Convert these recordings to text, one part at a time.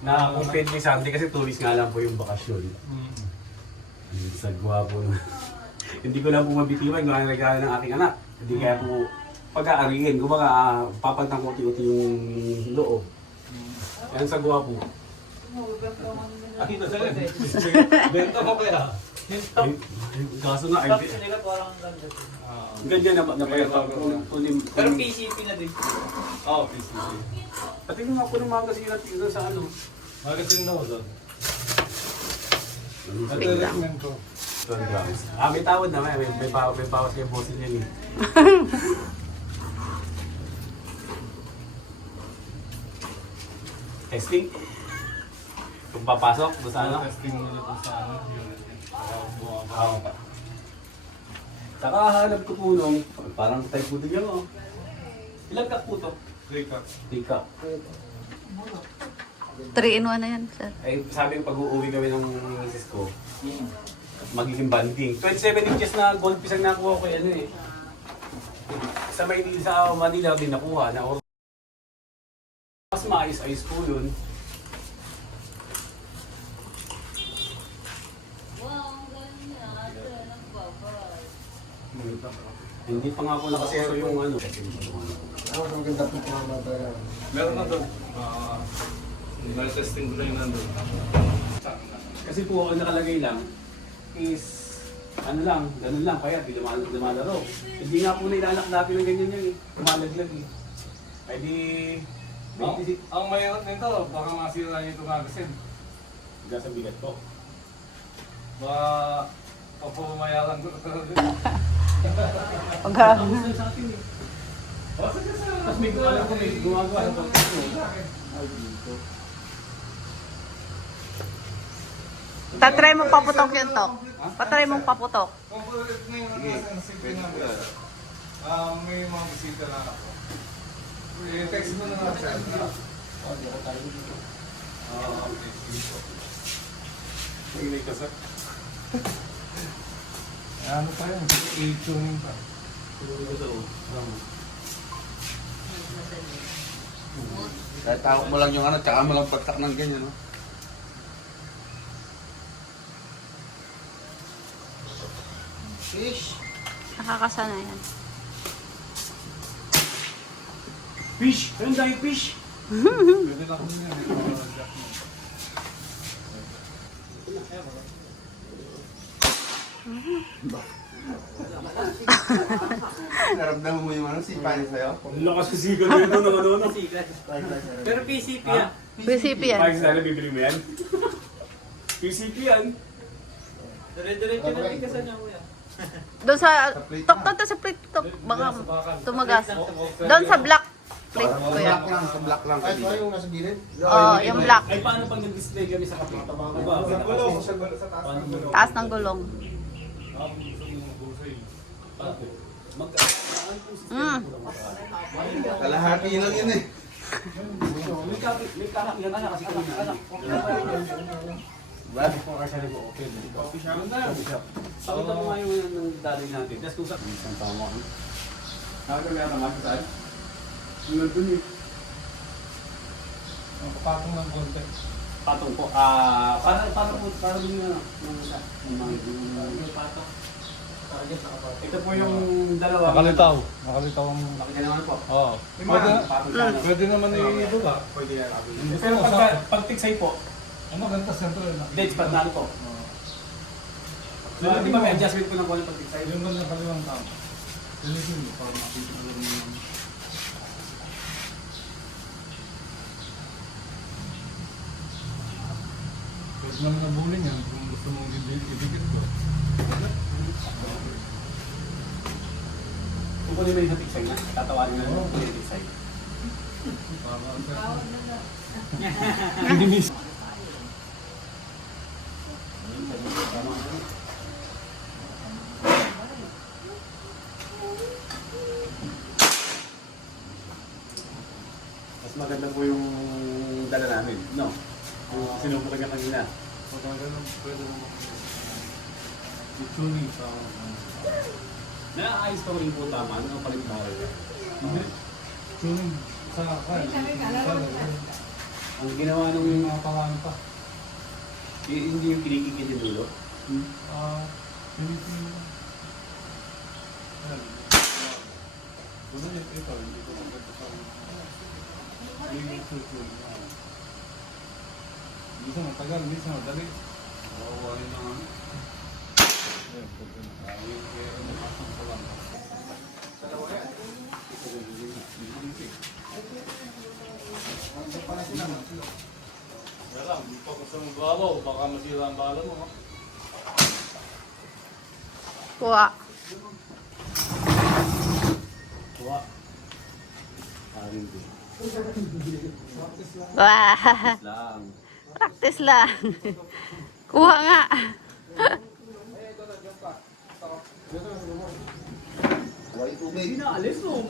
Na kung pwede may Sunday kasi 2 weeks nga lang po yung bakasyon. Sagwa po. Hindi ko lang po mabitiwan kung ano regalo ng aking anak. Hindi kaya po pag-aarihin. Kumbaga, papantang konti-unti yung loob. Yan sagwa po. Akita sa rin. Bento mo kaya. Kaso nga, ay, nila parang ganda. ganyan na napayapa ko. Pero PCP na din. Oo, PCC. Pati nga po ng mga kasi natin sa ano. Magasin na ako doon. Wait lang. ko. 12 grams. May tawad na, may bawas kayo bosin yan eh. Testing. Kung papasok, doon sa ano? Testing ulit ko sa ano. Oo. Saka hanap ko po nung, parang type po din yan oh. Ilang cup po to? 3 cups. 3 cup. 3 in 1 na yan, sir. Ay, sabi ko pag-uuwi kami ng misis ko, magiging banding. 27 inches na gold piece ang nakuha ko ano eh. Sa Maynila, sa Manila din nakuha na mas maayos-ayos po yun. Hindi pa nga po nakasero yung ano. Ang ganda po pamamatay. Meron na doon. Testing ko na yun nandun. Kasi po ang nakalagay lang is ano lang, ganun lang, kaya di lumalaro. Hindi nga po nilalak-lapin ng ganyan yan eh. Lumalaglag eh. Ay di... Ang mayroon nito, baka masira yung tumagasin. Hindi sa bigat po. Baka papamayalan ko na talaga. Pagka... Sa atin eh. Tapos may alam ko may gumagawa sa podcast mo. Ay, dito. Tatry mong paputok yun to. Patry mong paputok. Kung ulit na yung simple na may mga bisita lang ako. I-text mo na nga siya. May kasap. Ano pa yun? I-tuning pa. Kahit tawag mo lang yung ano, tsaka mo lang pagtak ng ganyan, no? Fish! Nakakasana yan. Fish! Ayun dahil fish! Pwede na kung yan. Naramdaman mo yung ano, sipahin sa'yo? Ang lakas ng sigal na yun, ano. Pero PCP yan. PCP yan. Parang sana bibili mo yan? PCP yan. Dire-diretso na din kasi niya kuya. Doon sa... Tok to sa plate tok. Baka tumagas. Doon sa black plate ko yan. Black lang, sa black lang. Ay, parang yung nasa gilid? Oo, yung black. Ay, paano pag nag-display kami sa kapit? Taas ng gulong. Mm. Kalahati lang yun eh. May kakakiyan na kasi kami anak. Ba? Pakita mo nga yung dali natin. Just kung sa... Isang tama ko. Nakagagaya naman sa saan? Yung nandun eh. Kapatong ng konti. Patong po. Para din yun yung patong. Ito po yung dalawa. Nakalitaw. Nakalitaw ang... Nakita naman po. Oo. Pwede naman i-ito ba? Pwede yan. Gusto Pero mo pag tiksay po, ano ganda siyempre na. dead spot na ano po. Di ba may adjustment ko ng kulang pag tiksay? Yung ganda kaliwang tama. Lilisin mo para makita mo lang. Pwede naman nabulin yan kung gusto mong idikit ko. Kung kunin mo yung sa tiksay na, tatawarin na yung tiksay. Hindi miss. Mas maganda po yung dala namin, no? Sinubukan niya kanina. Pwede naman. I-tuning sa... Naayos pa rin po tama, ano palit mo rin. Tuning sa... Ang ginawa nung Yung mga pangalan pa. hindi yung kinikikit yung dulo. Pilipino. Ayan. Gumalit ito, hindi ko maganda sa yung susunod na. Minsan matagal, minsan madali. Wawain na nga. Ayan, pagka meron na pasang pa lang. Dalawa yan. Wala, hindi pa gusto mong babaw. Baka masira ang bala mo. Kuha. Kuha. Amin din. Wah. Lang. Practice lang. Kuha nga. Huwag tubig. Hindi na alis mo.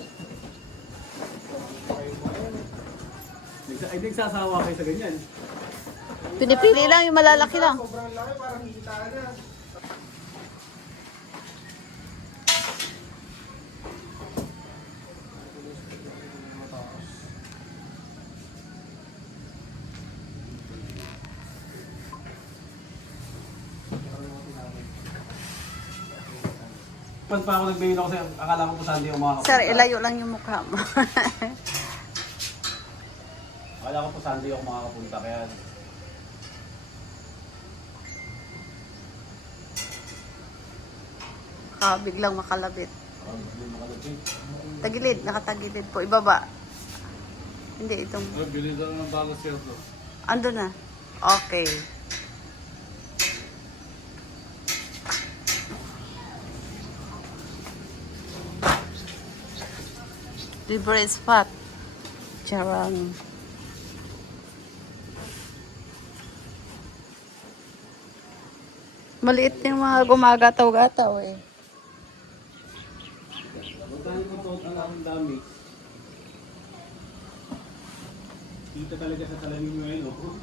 Ay, nagsasawa kayo sa ganyan. Pinipili lang yung malalaki lang. Sobrang laki, parang hikitaan na. Pag pa ako nagbayin ako sa'yo, akala ko po saan di ako makakapunta. Sir, ilayo lang yung mukha mo. Akala ko po saan di ako makakapunta, kaya... Biglang makalabit. Hindi makalabit. Tagilid, nakatagilid po. Ibaba. Hindi, itong... Bili daw ng bala siya to. Ando na. Okay. Libre spot. Charang. Maliit yung mga gumagataw-gataw eh. Magkano mo ito ang dami? Dito talaga sa salamin mo yun, oh.